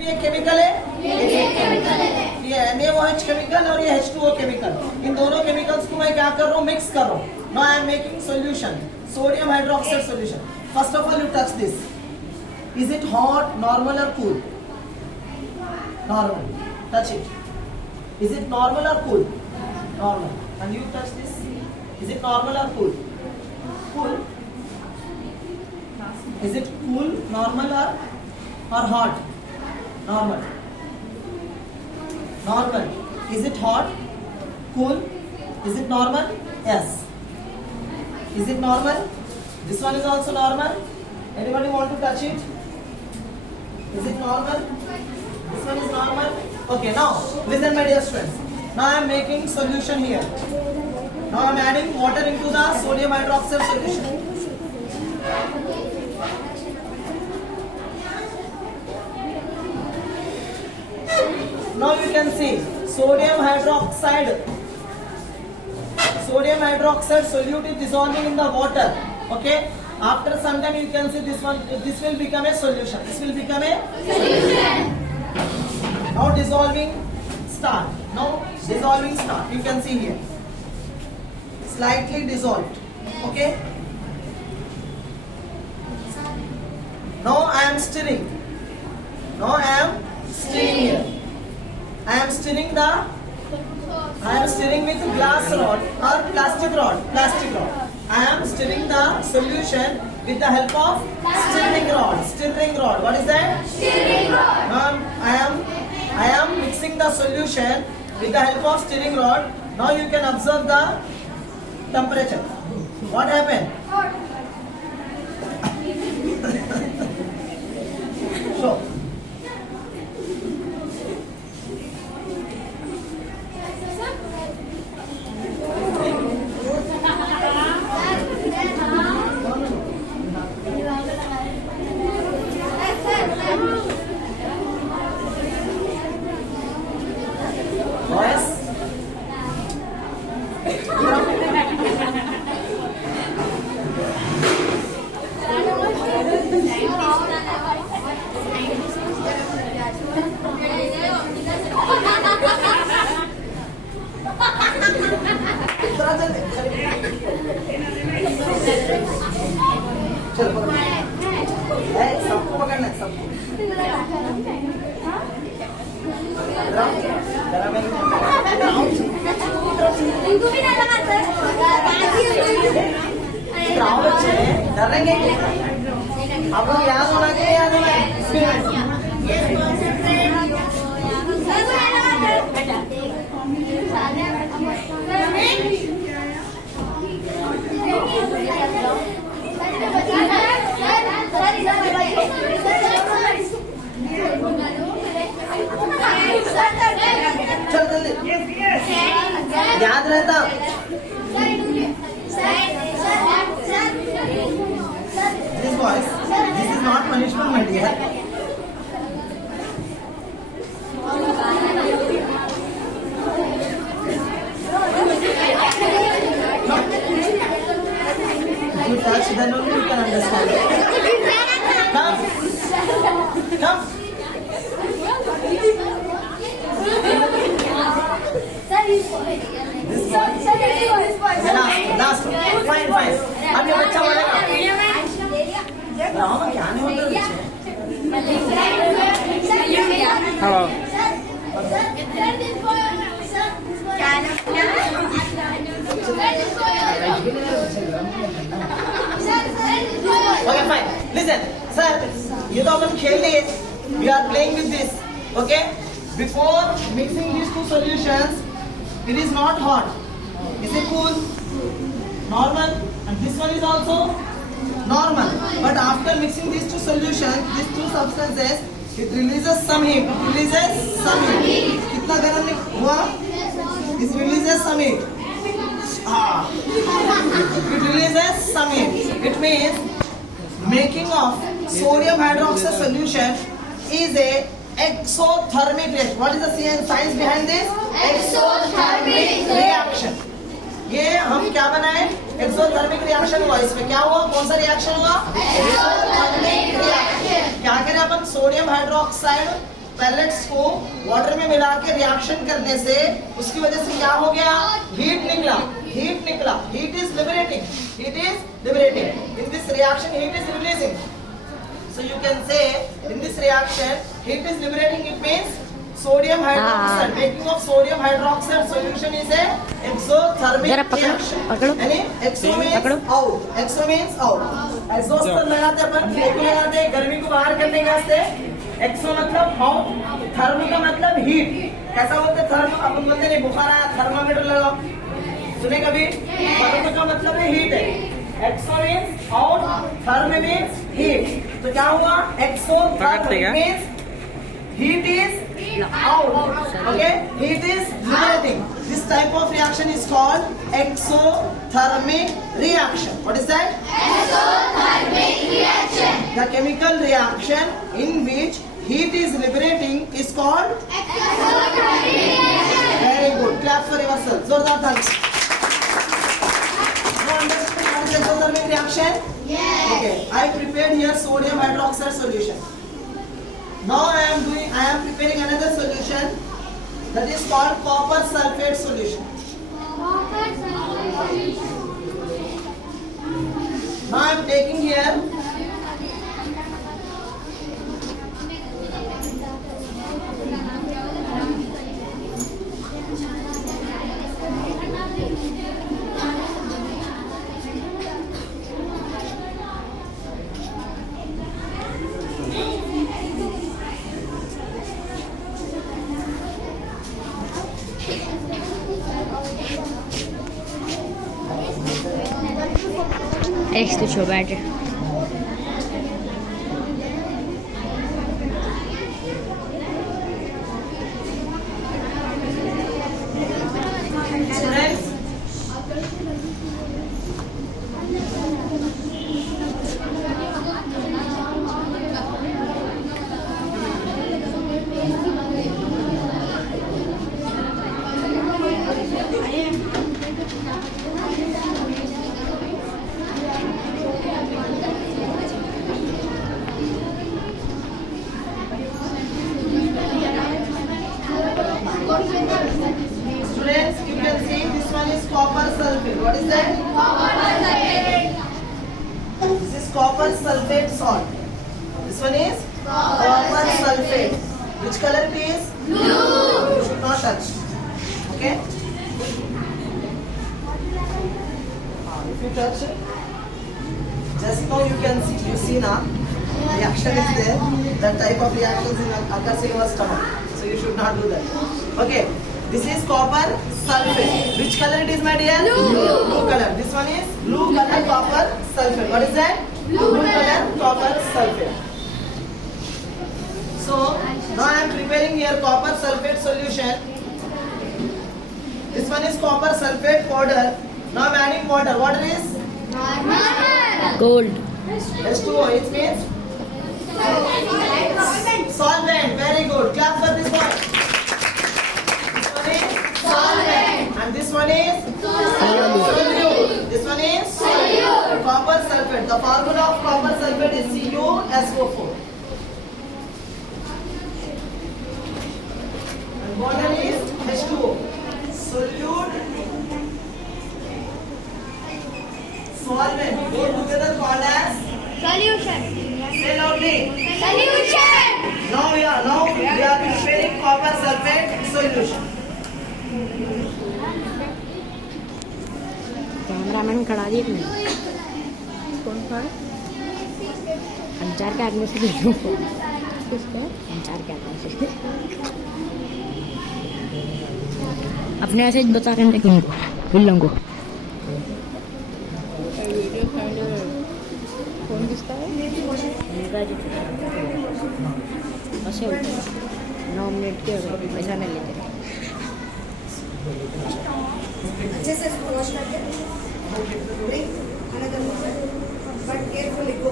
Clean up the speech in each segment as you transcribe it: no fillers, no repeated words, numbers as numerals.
ये केमिकल है, ये NaOH केमिकल और ये H2O केमिकल, इन दोनों केमिकल्स को मैं क्या कर रहा हूँ, मिक्स कर रहा हूँ. Now I am making solution, sodium hydroxide solution. First of all you touch this. Is it hot, normal और cool? Normal. Touch it. Is it normal और cool? Normal. And you touch this. Is it normal और cool? Cool. Is it cool, normal और hot? Normal. Normal. Is it hot? Cool? Is it normal? Yes. Is it normal? This one is also normal. Anybody want to touch it? Is it normal? This one is normal. Okay, now listen my dear students. Now I am making solution here. Now I am adding water into the sodium hydroxide solution. Now you can see sodium hydroxide solute is dissolving in the water. Okay, after some time you can see this will become a solution. This will become a solution. Now dissolving start. You can see here slightly dissolved. Okay, now I am stirring here. I am stirring with glass rod or plastic rod. I am stirring the solution with the help of stirring rod. What is that? Stirring rod. Now I am mixing the solution with the help of stirring rod. Now you can observe the temperature. What happened? So सबको पकड़ना है, सबको. इनको भी ना लगा सर. डरेंगे आप लोग. याद होना चाहिए. चल जल्दी, याद रहता. This boys, this is not punishment, my dear. If you touch, then only you can understand. Come. Last one. Fine. अब ये बच्चा बोलेगा. राम क्या नहीं होता बच्चे. Hello. Okay, fine. Listen, sir. ये तो अपन खेल लिए. We are playing with this. Okay. Before mixing these two solutions, it is not hot. Is it cool? Normal. And this one is also normal. But after mixing these two solutions, these two substances, it releases some heat. कितना गर्म हुआ? It releases some heat. It releases some heat. It means making of sodium hydroxide solution is a exothermic reaction. What is the science behind this? Exothermic reaction. ये हम क्या बनाए? Exothermic reaction हुआ. इसमें क्या हुआ? कौन सा रिएक्शन हुआ? Exothermic reaction. क्या करें अपन? सोडियम हाइड्रोक्साइड पैलेट्स को वाटर में मिला के रिएक्शन करने से उसकी वजह से क्या हो गया, हीट निकला, हीट निकला, heat is liberating, heat is liberating, in this reaction heat is releasing, so you can say in this reaction heat is liberating, it means sodium hydroxide, making of sodium hydroxide solution is a exothermic reaction, यानी exo means out, exo means out, exhaust लगाते अपन, फेंक लगाते हैं गर्मी को बाहर करने के वास्ते, एक्सो मतलब आउट, थर्म का मतलब हीट, कैसा बोलते हैं थर्म, अपन बोलते नहीं बुखार आया थर्मामीटर लगाओ, सुने कभी, थर्म का मतलब है हीट है, exo means out, therm means heat, तो क्या हुआ, exo means heat is out, okay, heat is liberating. This type of reaction is called exothermic reaction. What is that? Exothermic reaction. The chemical reaction in which heat is liberating is called Exothermic reaction. very good, clap for yourself, जोरदार ताली. Now understand what is exothermic reaction? Yes. Okay, I prepared here sodium hydroxide solution. Now I am preparing another solution that is called copper sulfate solution. Now I am taking here Echt zo beter. students. Students, you can see this one is copper sulfate. What is that? This is copper sulfate salt. This one is copper sulfate. Which color it is? Blue. You should not touch. Okay? If you touch it, just now you can see. You see now, reaction is there. That type of reactions occurs in your stomach. So you should not do that. Okay. This is copper sulfate. Which color it is, my dear? Blue. Blue color. This one is blue color copper sulfate. What is that? Blue color copper sulfate. So now I am preparing here copper sulfate solution. This one is copper sulfate powder. Now I am adding water. Water is Gold. H2O. It means solvent. Very good. Clap for this one. Solvent. And this one is solute. This one is solute. Copper sulfate. The formula of copper sulfate is CuSO4. And water is H2O. Solute. Solvent. Both together called as Solution. say loudly. Solution. Now we are preparing copper sulfate solution. Cameraman खड़ा दिए तुमने कौन खड़ा अंचार के आदमी से देखो अंचार के आदमी से अपने ऐसे बता रहे हैं किनको बिल्लों को कौन किसका है ऐसे 9 मिनट के पैसा नहीं लेते अच्छे से इसको वॉश करके bring another water, but carefully go.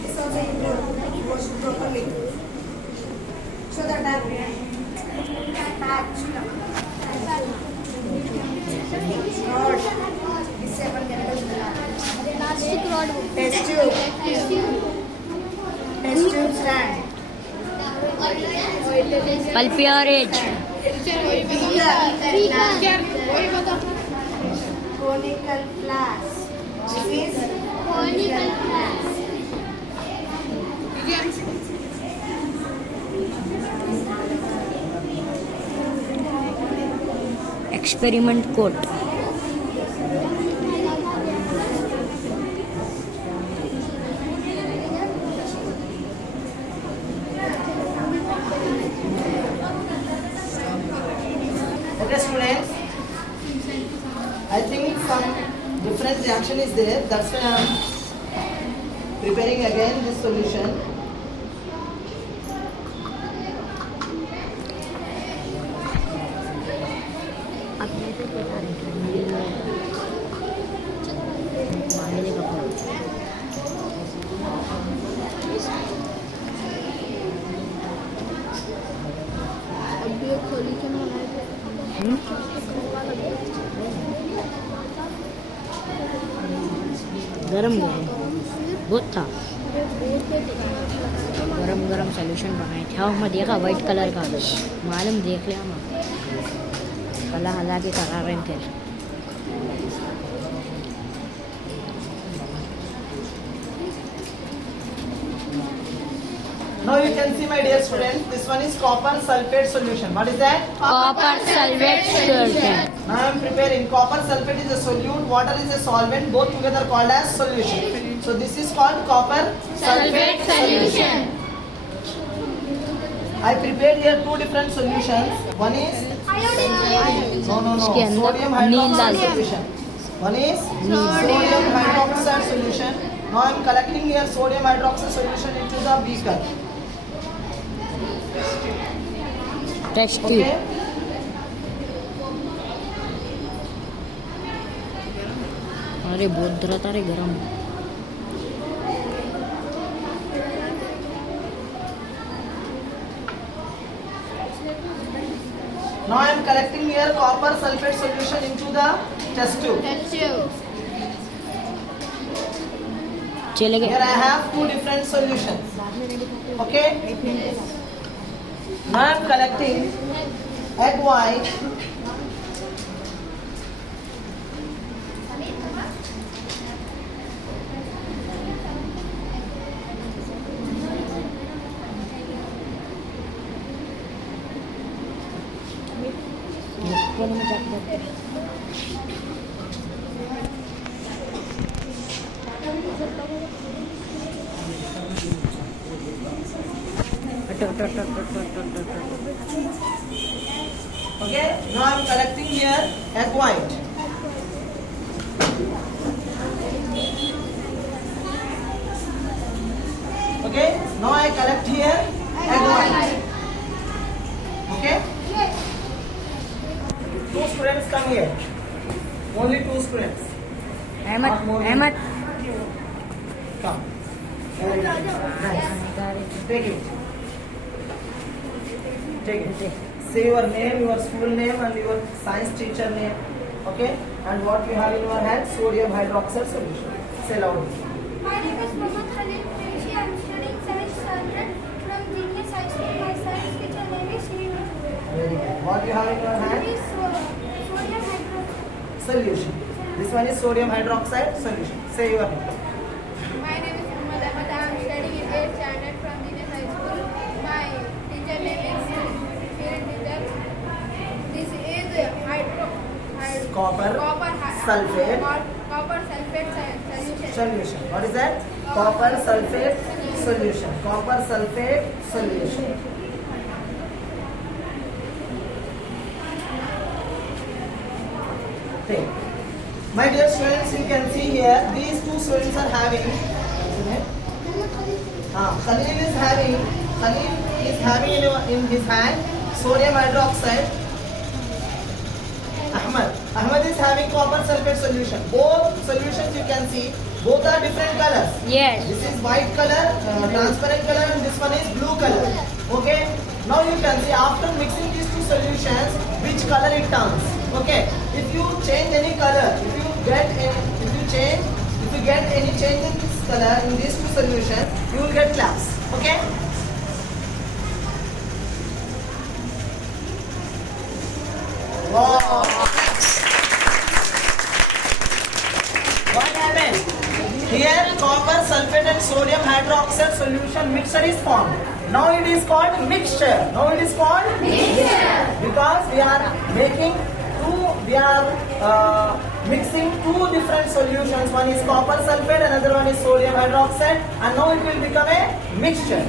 This also you wash properly, so that patch. Rod, disable chemicals. Plastic rod. Test tube stand. Pulpiorange. Conical flask. This is Conical flask. Experiment coat. Okay, students. I think some different reaction is there. That's why I am preparing again this solution. गरम गरम बहुत था। गरम गरम सोल्यूशन बनाए थे और मैं देखा वाइट कलर का मालूम देख लिया मैं हला हला के करा रहे थे। Now you can see, my dear students, this one is copper sulfate solution. What is that? Copper sulfate solution. Now I am preparing. Copper sulfate is a solute, water is a solvent, both together called as solution. So this is called copper sulfate solution. I prepared here two different solutions. One is no. इसके अंदर Sodium नील डाल hydroxide दो। solution. One is sodium hydroxide solution. Now I am collecting here sodium hydroxide solution into the beaker. Test Okay. अरे बहुत डरा था रे गरम। Now I am collecting here copper sulfate solution into the test tube. चले Here गए। I have two different solutions. Okay. Now I am collecting egg white. Okay. Now I am collecting here egg white. Okay. Now I collect here egg white. Okay. Two students come here. Only two students. Ahmad Come. Very good. Nice. Take it. Take it. Say your name, your school name, and your science teacher name. Okay. And what you have in your hand? Sodium hydroxide solution. Say loudly. My name is Mohammad Khalil Qureshi. I am studying 7th standard from Genius High School. My science teacher name is Srini. Very good. What you have in your hand? This is sodium hydroxide. Solution. This one is sodium hydroxide solution. Say your name. My name is Muhammad Ahmad. I am studying in 8th standard from Genius High School. My teacher name is Shirin teacher. This is Copper sulfate Copper sulfate solution. solution. What is that? Copper sulfate solution. Copper sulfate solution. Okay. My dear students, you can see here these two students are having. Khalil is having in his hand sodium hydroxide. Ahmad is having copper sulfate solution. Both solutions you can see, both are different colors. Yes. This is white color, transparent color, and this one is blue color. Okay. Now you can see after mixing these two solutions, which color it turns. Okay. If you change any color, if you get any change in this color in these two solutions, you will get claps. Okay. sulfate and sodium hydroxide solution mixture is formed. Now it is called mixture. Now it is called mixture because we are making mixing two different solutions. One is copper sulfate, another one is sodium hydroxide, and now it will become a mixture.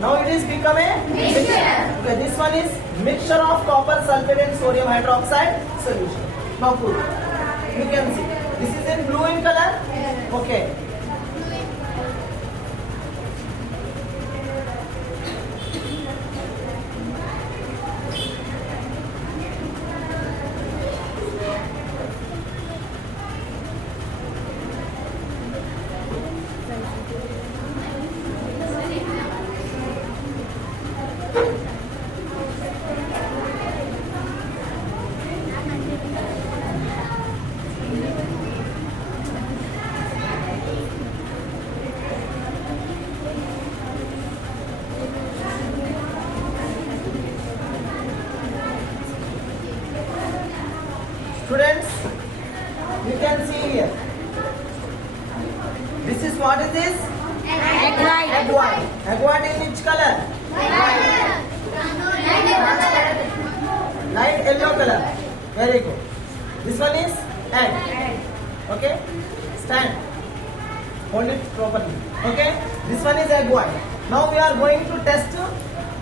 Now it is become a mixture. Okay, this one is mixture of copper sulfate and sodium hydroxide solution. Now put. You can see. This is in blue in color. Okay. Students, you can see here. This is what is this? Egg white. Egg white. Egg white in which color? Light yellow color. Very good. This one is egg. Okay? Stand. Hold it properly. Okay? This one is egg white. Now we are going to test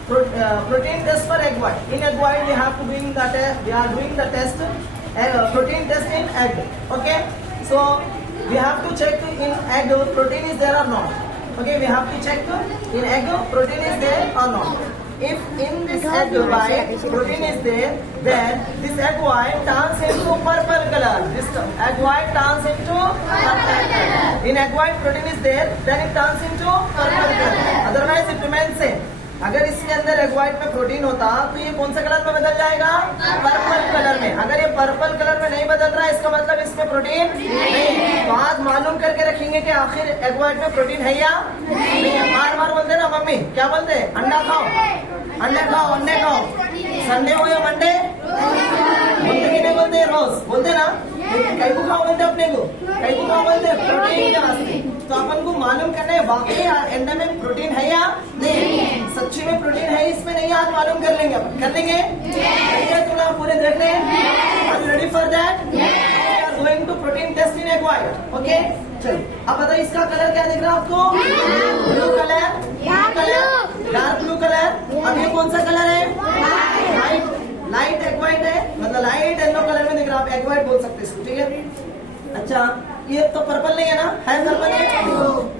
protein test for egg white. In egg white we have to doing the test. We are doing the test. Protein test in egg. Okay, so we have to check in egg protein is there or not. Okay, we have to check in egg protein is there or not. If in this egg white protein is there, then this egg white turns into purple color. This egg white turns into purple color. In egg white protein is there, then it turns into purple color. Otherwise it remains same. अगर इसके अंदर egg white में प्रोटीन होता तो ये कौन सा कलर में बदल जाएगा? पर्पल कलर में. अगर ये पर्पल कलर में नहीं बदल रहा है इसका मतलब इसमें प्रोटीन नहीं. तो आज मालूम करके रखेंगे कि आखिर एग व्हाइट में प्रोटीन है या नहीं है. बार बार बोलते ना मम्मी, क्या बोलते हैं? अंडा खाओ, अंडे खाओ, अंडे खाओ. संडे हो या मंडे बोलते कि नहीं बोलते? रोज बोलते ना. कई को खाओ बोलते अपने को, कई को खाओ बोलते प्रोटीन के वास्ते. तो अपन को मालूम करना है वाकई अंडे में प्रोटीन है या नहीं. सच्ची में प्रोटीन है इसमें नहीं, आज मालूम कर लेंगे. अपन कर लेंगे. तुम लोग पूरे देख रहे हैं? Are you ready for that? We are going to protein test in egg white. Okay, चलो. अब बताइए इसका कलर क्या दिख रहा है आपको? Blue colour, dark blue colour. अब ये कौन सा कलर है? लाइट. लाइट एग व्हाइट है, मतलब लाइट येलो कलर में दिख रहा है. आप एग व्हाइट बोल सकते हैं इसको. ठीक है. अच्छा, ये तो पर्पल नहीं है ना? है पर्पल है.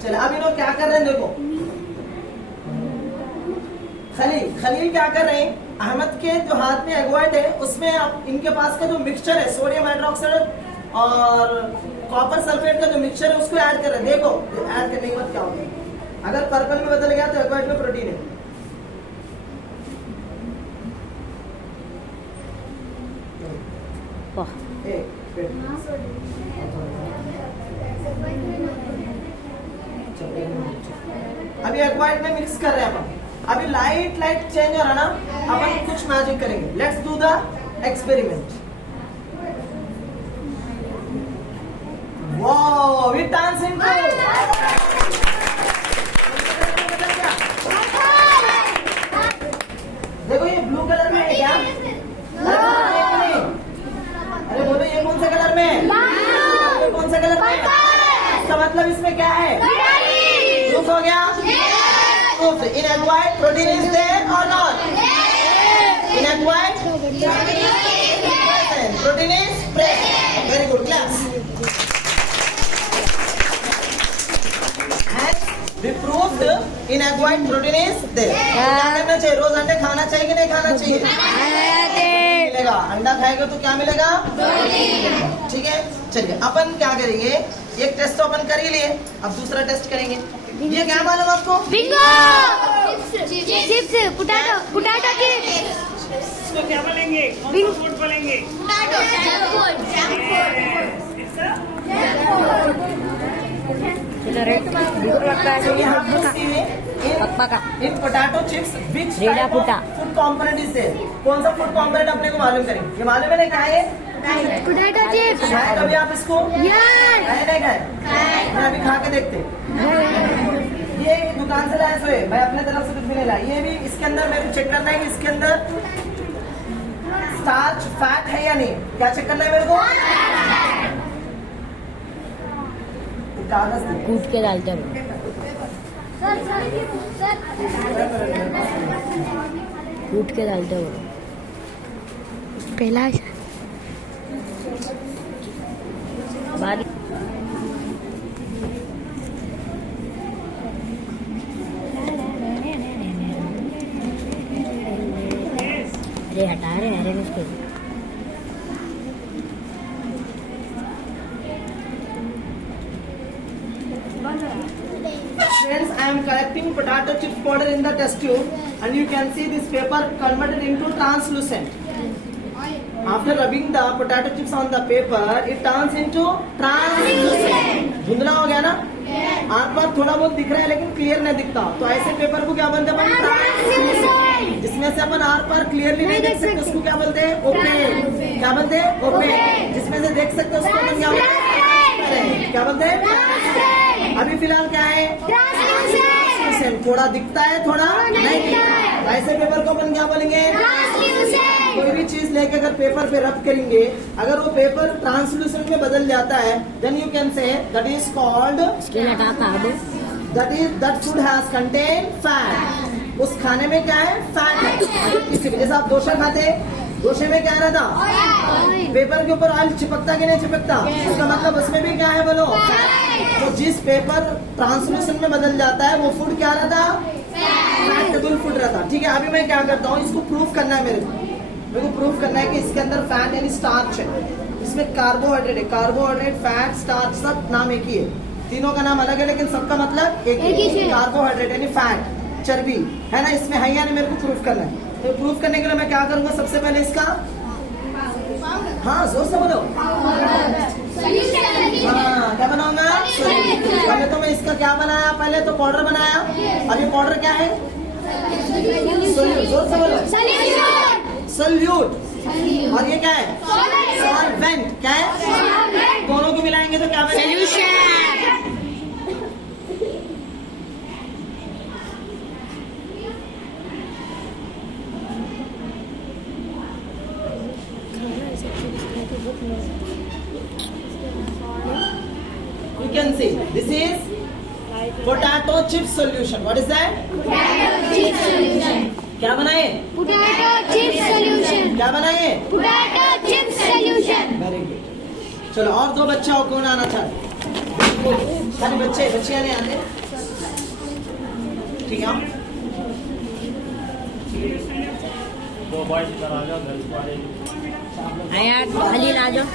चलो अब ये लोग क्या कर रहे हैं देखो. खलील क्या कर रहे हैं? अहमद के जो हाथ में एग व्हाइट है उसमें आप इनके पास का जो मिक्सचर है सोडियम हाइड्रोक्साइड और कॉपर सल्फेट का जो मिक्सचर है उसको ऐड कर रहे हैं. देखो ऐड करने के बाद क्या होता है. अगर पर्पल में बदल गया तो एग व्हाइट में प्रोटीन है. अभी एग व्हाइट में मिक्स कर रहे हैं अपन. अभी लाइट चेंज हो रहा ना. अपन कुछ मैजिक करेंगे. Let's do the experiment. Wow, it turns into. देखो ये ब्लू कलर में है क्या? अरे बोलो ये कौन सा कलर में है? ये कौन सा कलर में है? इसका मतलब इसमें क्या है? प्रूफ हो गया. Proof. In egg white, protein is there or not? In egg white, protein is present. Very good. Claps. And we proved in egg white protein is there. क्या करना चाहिए? रोज अंडे खाना चाहिए कि नहीं खाना चाहिए? मिलेगा. अंडा खाएगा तो क्या मिलेगा? ठीक है. चलिए अपन क्या करेंगे? एक टेस्ट तो अपन कर ही लिए. अब दूसरा टेस्ट करेंगे. ये क्या मालूम आपको? बिंगो. Chips, potato chips. इसको क्या बोलेंगे? कौन सा फूड बोलेंगे? इन पोटैटो चिप्स विच रेडा फूटा फूड कॉम्पोनेंट इज देयर. कौन सा फूड कॉम्पोनेंट अपने को मालूम करेंगे? ये मालूम है ना क्या है? पोटैटो चिप्स खाए कभी आप इसको? यस खाए नहीं खाए? मैं अभी खा के देखते। ये दुकान से लाया सोए, मैं अपने तरफ से कुछ भी नहीं लाया। ये भी इसके अंदर मेरे को चेक करना है कि इसके अंदर स्टार्च फैट है या नहीं। क्या चेक करना है मेरे को? कागज दे। कूट के डालते रहो कूट के डालते हो पहला बाद अरे हटा रहे अरे इसको Friends, I am collecting potato chips powder in the test tube, and you can see this paper converted into translucent. After rubbing the potato chips on the paper, it turns into translucent. धुंधला हो गया ना? आर पार थोड़ा बहुत दिख रहा है लेकिन क्लियर नहीं दिखता, तो ऐसे पेपर को क्या बोलते हैं अपन? ट्रांसलूसेंट। जिसमें से अपन आर पार क्लियरली नहीं देख सकते उसको क्या बोलते हैं? ओपेक। क्या बोलते हैं? ओपेक। जिसमें से देख सकते उसको अपन क्या बोलते हैं? क्या बोलते हैं? अभी फिलहाल क्या है? ट्रांसलूसेंट। थोड़ा दिखता है थोड़ा नहीं दिखता। ऐसे पेपर को अपन क्या बोलेंगे? कोई भी चीज लेके अगर पेपर पे रब करेंगे, अगर वो पेपर ट्रांसलूसेंट में बदल जाता है, then you can say that is called that food has contain fat. उस खाने में क्या है? फैट है। किसी जैसे आप डोसा खाते, डोसे में क्या रहता? पेपर के ऊपर ऑयल चिपकता कि नहीं चिपकता? उसका मतलब उसमें भी क्या है बोलो? तो जिस पेपर ट्रांसलूसेंट में बदल जाता है वो फूड क्या रहता? फैटेबल फूड रहता। ठीक है, अभी मैं क्या करता हूँ, इसको प्रूफ करना है मेरे को प्रूफ करना है कि इसके अंदर फैट यानी स्टार्च है, इसमें कार्बोहाइड्रेट है। कार्बोहाइड्रेट, फैट, स्टार्च सब नाम एक ही है, तीनों का नाम अलग है लेकिन सबका मतलब एक ही है। कार्बोहाइड्रेट यानी फैट, चर्बी है ना, इसमें है या नहीं मेरे को प्रूफ करना है। तो प्रूफ करने के लिए मैं क्या करूंगा? सबसे पहले इसका हाँ जोर से बोलो हाँ क्या बनाऊंगा? पहले तो मैं इसका क्या बनाया? पहले तो पाउडर बनाया। अब ये पाउडर क्या है? सोल्यूट। जोर से बोलो सोल्यूट। और ये क्या है? सॉल्वेंट। क्या है? दोनों को मिलाएंगे तो क्या बनेगा? Solution. You can see this is potato chip solution. What is that? Potato chip solution. क्या बनाए? Potato chip solution. क्या बनाए? Potato chip solution. Very good. चलो और दो बच्चा हो, कौन आना चाहते? सारे बच्चे नहीं आते? ठीक है। दो बॉयज इधर आ जाओ, गर्ल्स वाले आया खलील आ जाओ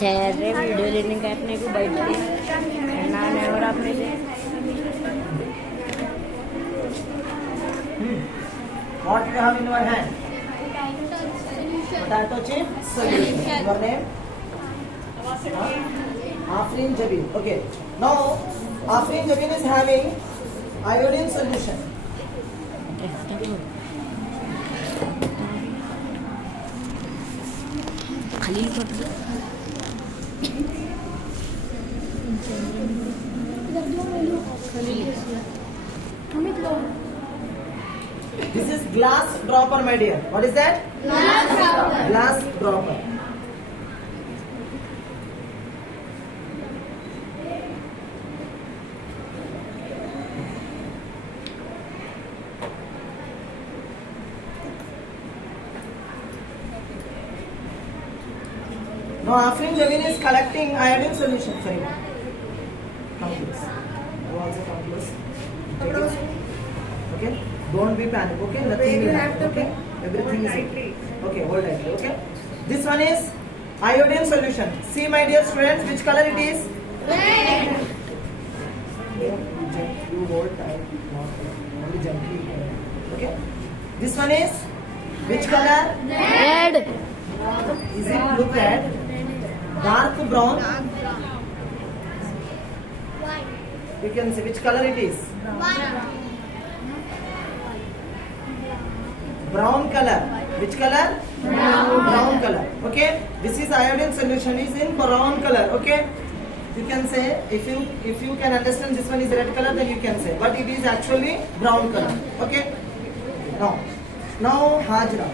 ठहरे वीडियो लेने का अपने को बैठ के और आपने से What you have in your hand? Potato chip solution. Your name? Afreen Jabin. Okay. Now, Afreen Jabin is having iodine solution. Khalil को This is glass dropper, my dear. What is that? Glass dropper. Glass dropper. Now, Afreen Javin is collecting iodine solution. Sorry. Come close. You also come close. Okay. Don't be panic. Okay. Nothing will happen. Okay. Everything is okay. Okay. Hold tightly. Okay. This one is iodine solution. See, my dear students, which color it is? Red. You hold tight. This one is which color? Red Is it look at dark brown? You can see which color it is. Brown color. Which color? Brown color. Okay. This is iodine solution is in brown color. Okay. You can say if you can understand this one is red color, then you can say, but it is actually brown color. Okay. Now Hajra.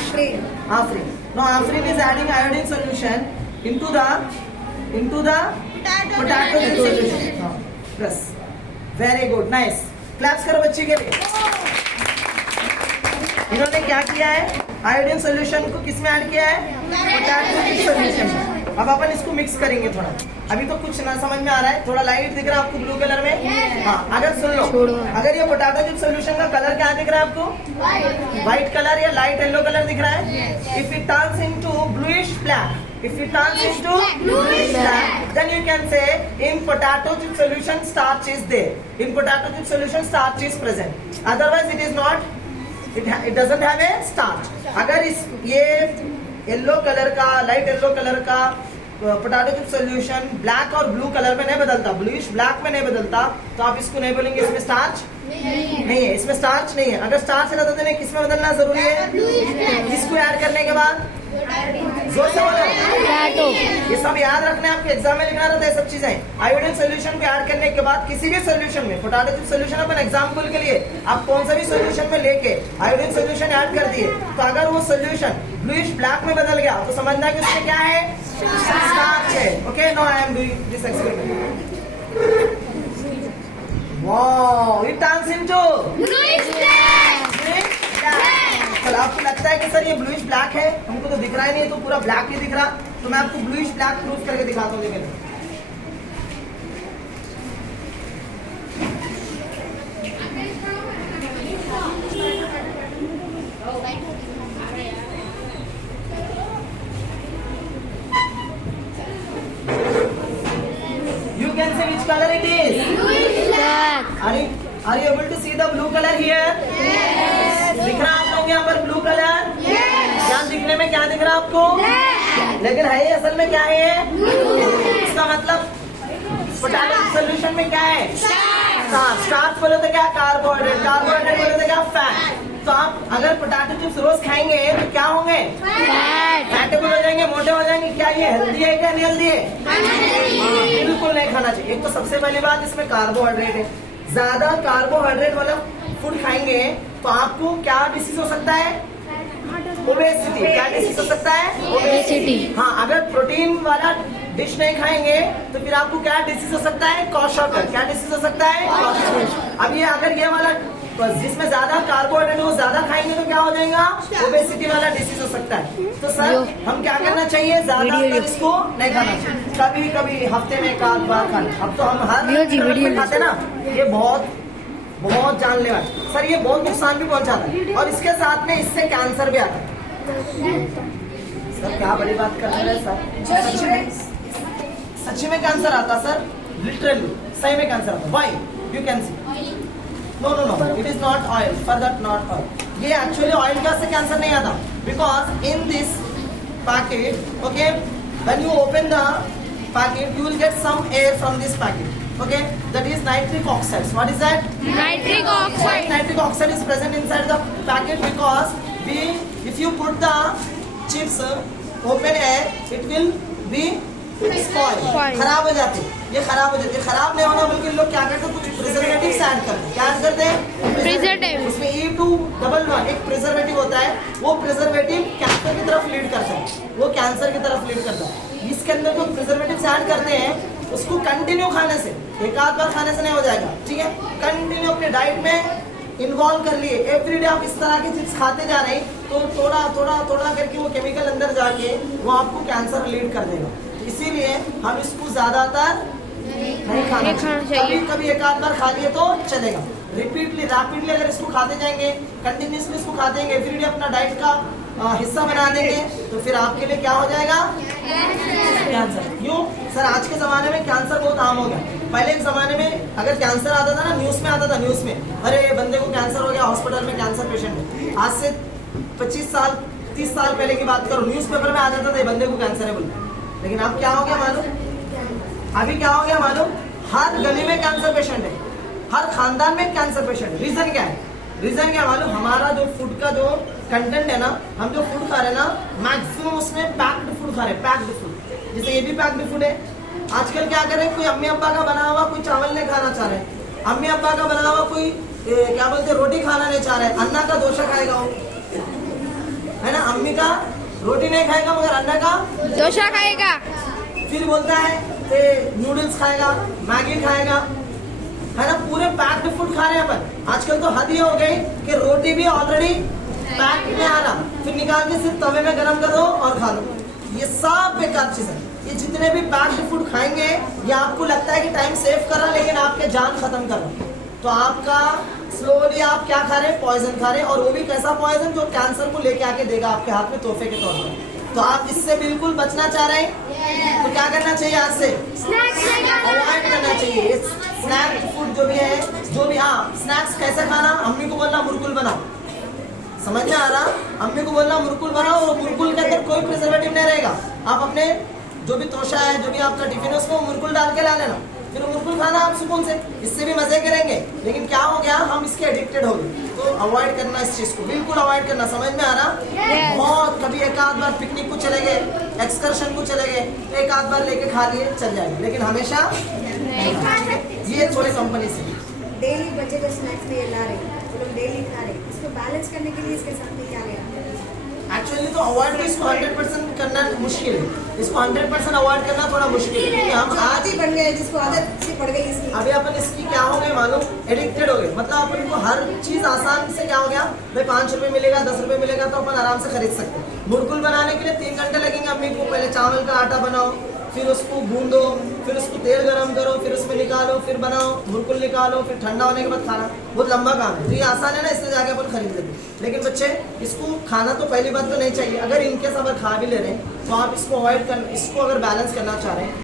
Afrin. Afrin. Now Afrin is adding iodine solution into the potato chip solution. Press. Very good. Nice. Claps करो बच्चे के लिए. इन्होंने क्या किया है? Iodine solution को किस में ऐड किया है? पोटैटो चिप सोल्यूशन में. अब अपन इसको मिक्स करेंगे थोड़ा. अभी तो कुछ ना समझ में आ रहा है. थोड़ा लाइट दिख रहा है आपको ब्लू कलर में. हाँ, अगर सुन लो, अगर ये पोटैटो चिप सोल्यूशन का कलर क्या दिख रहा है आपको? व्हाइट कलर या लाइट येलो कलर दिख रहा है. If it turns into bluish black, if it turns into bluish black, then you can say in potato chip solution starch is there. In potato chip solution starch is present. Otherwise it is not. It doesn't have a starch. अगर इस ये yellow colour का, light yellow colour का potato chip solution black और blue colour में नहीं बदलता, bluish black में नहीं बदलता, तो आप इसको नहीं बोलेंगे इसमें स्टार्च नहीं है. इसमें स्टार्च नहीं है. अगर स्टार्च रहता तो नहीं, किसमें बदलना जरूरी है? किसको ऐड करने के बाद? जोर से बोलो. पोटैटो. ये सब याद रखना है, आपके एग्जाम में लिखना रहता है सब चीजें. आयोडीन सोल्यूशन को ऐड करने के बाद किसी भी सोल्यूशन में, पोटैटो चिप सोल्यूशन अपन एग्जाम्पल के लिए आप कौन सा भी सोल्यूशन में लेके आयोडीन सोल्यूशन ऐड कर दिए, तो अगर वो सोल्यूशन ब्लूइश ब्लैक में बदल गया तो समझना कि उसमें क्या है? स्टार्च है. Okay. No I am doing this experiment. Wow, it turns into bluish black. चलो, आपको लगता है कि सर ये ब्लूइश ब्लैक है, हमको तो दिख रहा ही नहीं है, तो पूरा ब्लैक ही दिख रहा, तो मैं आपको ब्लूइश ब्लैक प्रूफ करके दिखाता हूँ. देखिए, you can say which color it is? Black. Are you able to see the blue color here? दिख रहा है आप लोग यहाँ पर ब्लू कलर? क्या दिखने में क्या दिख रहा है आपको? लेकिन है ये असल में क्या है? इसका मतलब पोटैटो सोल्यूशन में क्या है? स्टार्च बोले तो क्या? कार्बोहाइड्रेट. कार्बोहाइड्रेट बोले तो क्या? फैट. तो आप अगर पोटैटो चिप्स रोज खाएंगे तो क्या होंगे? फैटेबल हो जाएंगे, मोटे हो जाएंगे. क्या ये हेल्दी है क्या नहीं हेल्दी है? बिल्कुल नहीं खाना चाहिए. एक तो सबसे पहली बात इसमें कार्बोहाइड्रेट है. ज्यादा कार्बोहाइड्रेट वाला फूड खाएंगे तो आपको क्या डिसीज हो सकता है? ओबेसिटी. क्या डिसीज हो सकता है? ओबेसिटी. हाँ, अगर प्रोटीन वाला डिश नहीं खाएंगे तो फिर आपको क्या डिसीज हो सकता है? क्वाशॉकर. क्या डिसीज हो सकता है? क्वाशॉकर. अब ये अगर ये वाला जिसमें ज्यादा कार्बोहाइड्रेट वो ज्यादा खाएंगे तो क्या हो जाएगा? ओबेसिटी वाला डिसीज हो सकता है. तो सर हम क्या करना चाहिए? ज्यादा इसको नहीं खाना चाहिए. कभी कभी हफ्ते में एक आध बार खाना. अब तो हम हर खाते ना. ये बहुत जानलेवा है सर. ये बहुत नुकसान भी पहुंचाता है और इसके साथ में इससे कैंसर भी आता है. सर क्या बड़ी बात कर रहे हैं सर? सच्ची में कैंसर आता सर. लिटरली सही में कैंसर आता. Why? You can see. No, it is not oil. For that, not oil. ये actually oil gas से कैंसर नहीं आता. Because in this packet, okay, when you open the packet, you will get some air from this packet. Okay, that is nitric oxide. What is that? Nitric oxide. Nitric oxide is present inside the packet because if you put the chips open air, it will be spoil. खराब हो जाते. ये खराब हो जाते. खराब नहीं होना बल्कि लोग क्या करते हैं? कुछ प्रिजर्वेटिव ऐड करते हैं. क्या ऐड करते हैं? Preservative. उसमें E211 एक प्रिजर्वेटिव होता है. वो प्रिजर्वेटिव कैंसर की तरफ लीड करता है. वो कैंसर की तरफ लीड करता है. इसके अंदर जो प्रिजर्वेटिव ऐड करते हैं उसको कंटिन्यू खाने से, एक आध बार खाने से नहीं हो जाएगा. ठीक है, कंटिन्यू अपने डाइट में इन्वॉल्व कर लिए. एवरीडे आप इस तरह की चिप्स खाते जा रहे हैं तो थोड़ा करके वो केमिकल अंदर जाके वो आपको कैंसर लीड कर देगा. इसीलिए हम इसको ज्यादातर नहीं खाना चाहिए. कभी एक आध बार खा लिए तो चलेगा. रैपिडली अगर इसको खाते जाएंगे, कंटिन्यूसली इसको खाते जाएंगे, एवरीडे अपना डाइट का हिस्सा बना देंगे तो फिर आपके लिए क्या हो जाएगा? कैंसर। क्यों सर? आज के जमाने में कैंसर बहुत आम हो गया। पहले एक जमाने में अगर कैंसर आता था ना, न्यूज में आता था, न्यूज में अरे बंदे को कैंसर हो गया, हॉस्पिटल में कैंसर पेशेंट है। आज से 25 साल 30 साल पहले की बात करो, न्यूज़पेपर में आ जाता था ये बंदे को कैंसर है बोलते। लेकिन अब क्या हो गया मालूम? अभी क्या हो गया मालूम? हर गली में कैंसर पेशेंट है, हर खानदान में कैंसर पेशेंट है। रीजन क्या है? रीजन क्या मालूम? हमारा जो फूड का जो कंटेंट है ना, हम जो फूड खा रहे हैं ना, मैक्सिमम उसमें पैक्ड फूड खा रहे हैं, पैक्ड फूड। जैसे ये भी पैक्ड फूड है। आजकल क्या कर रहे हैं, कोई अम्मी अब्बा का बना हुआ कोई चावल नहीं खाना चाह रहे, अम्मी अब्बा का बना हुआ कोई क्या बोलते हैं रोटी खाना नहीं चाह रहे, अन्ना का डोसा खाएगा वो, है ना? अम्मी का रोटी नहीं खाएगा मगर अन्ना का डोसा खाएगा। फिर बोलता है नूडल्स खाएगा, मैगी खाएगा, है ना? पूरे पैक्ड फूड खा रहे हैं अपन। आजकल तो हद ये हो गई कि रोटी भी ऑलरेडी पैक्ड में आ रहा, फिर निकाल के सिर्फ तवे में गरम करो और खा लो। ये सब बेकार चीज है। ये जितने भी पैक्ड फूड खाएंगे, ये आपको लगता है कि टाइम सेव कर रहा, लेकिन आपके जान खत्म कर रहा। तो आपका स्लोली आप क्या खा रहे हैं? पॉइजन खा रहे हैं, और वो भी कैसा पॉइजन जो कैंसर को लेके आके देगा आपके हाथ में तोहफे के तौर पर। तो आप इससे बिल्कुल बचना चाह रहे हैं, तो क्या करना चाहिए? आज से अवॉइड करना चाहिए स्नैक फूड जो भी है, जो भी। हाँ, स्नैक्स कैसे खाना? अम्मी को बोलना मुरकुल बनाओ, समझ में आ रहा? अम्मी को बोलना मुरकुल बनाओ, और मुरकुल के अंदर कोई प्रिजर्वेटिव नहीं रहेगा। आप अपने जो भी तोशा है, जो भी आपका टिफिन है, उसमें मुरकुल डाल के ला लेना, फिर मुरकुल खाना आप सुकून से, इससे भी मजे करेंगे। लेकिन क्या हो गया, हम इसके एडिक्टेड हो गए। तो अवॉइड करना इस चीज को, बिल्कुल अवॉइड करना। समझ में आ रहा? बहुत कभी एक आध बार पिकनिक को चले गए, एक्सकर्शन को चले गए, एक आध बार लेके खा लिए, चल जाएंगे, लेकिन हमेशा ये थोड़े कंपनी से डेली बचे जो स्नैक्स में ये ला रहे हैं, जो लोग डेली खा रहे हैं, इसको बैलेंस करने के लिए इसके साथ में क्या लेना? एक्चुअली तो अवॉइड तो इसको 100% करना मुश्किल है। इसको 100% अवॉइड करना थोड़ा मुश्किल है, क्योंकि हम आज आदत बन गए, जिसको आदत सी पड़ गई इसकी। अभी अपन इसकी क्या हो गए मालूम? एडिक्टेड हो गए। मतलब अपन को हर चीज आसान से क्या हो गया, भाई 5 रुपए मिलेगा, 10 रुपए मिलेगा तो अपन आराम से खरीद सकते हैं। मुरकुल बनाने के लिए 3 घंटे लगेंगे अम्मी को। पहले चावल का आटा बनाओ, फिर उसको गूंदो, फिर उसको तेल गरम करो, फिर उसमें निकालो, फिर बनाओ, मुरकुल निकालो, फिर ठंडा होने के बाद खाना। बहुत लंबा काम है। तो ये आसान है ना, इसलिए जाके अपन खरीद लेते। लेकिन बच्चे, इसको खाना तो पहली बात तो नहीं चाहिए। अगर इनकेस अगर खा भी ले रहे हैं तो आप इसको अवॉइड कर, इसको अगर बैलेंस करना चाह रहे हैं